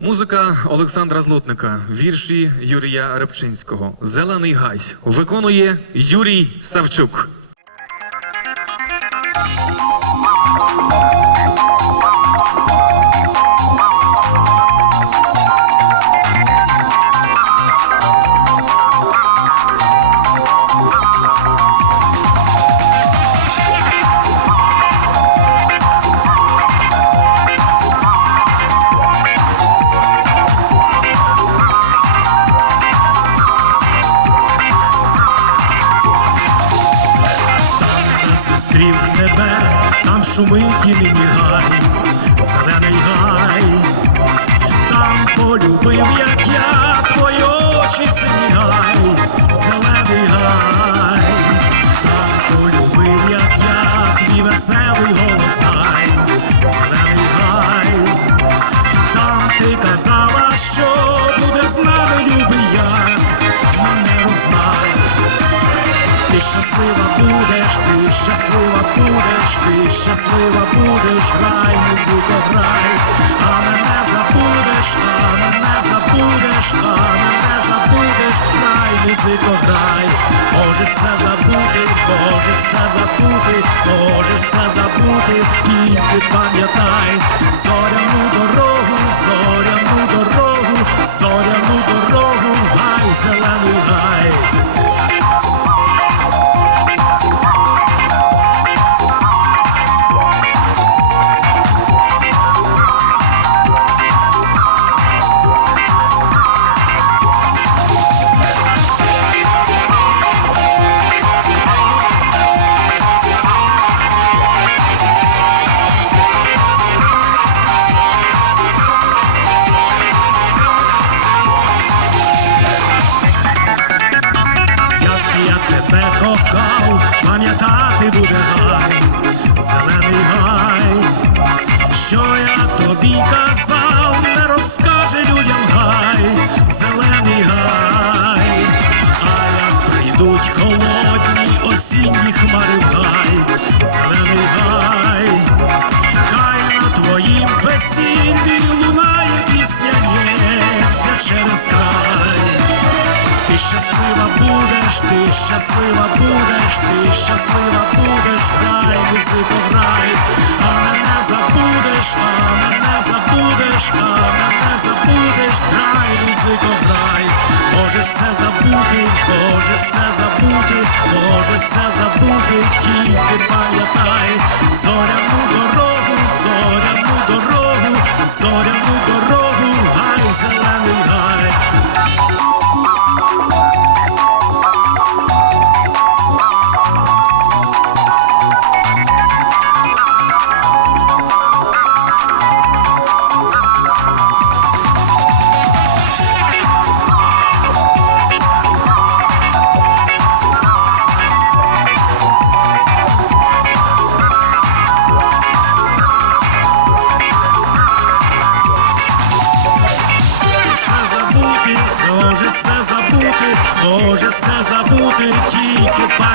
Музика Олександра Злотника, вірші Юрія Репчинського. Зелений гай виконує Юрій Савчук. Шумить і нині гай, зелений гай, там полюбив, як я, твої очі сині щаслива будеш, ти щаслива будеш, ти щаслива будеш, грай, музико, грай, а мене забудеш, а мене забудеш, а мене забудеш, грай, музико, грай, можеш все забути, кохав, пам'ятати буде гай, зелений гай, що я тобі казав, не розкаже людям гай, зелений гай, а як прийдуть холодні осінні хмари гай, зелений гай, хай на твоїм весіллі щаслива будеш, ти щаслива будеш, дай музику грай, а мене забудеш, а мене забудеш, а мене забудеш, грай, музику грай, можеш все забути, можеш все забути, можеш все забути, Bye.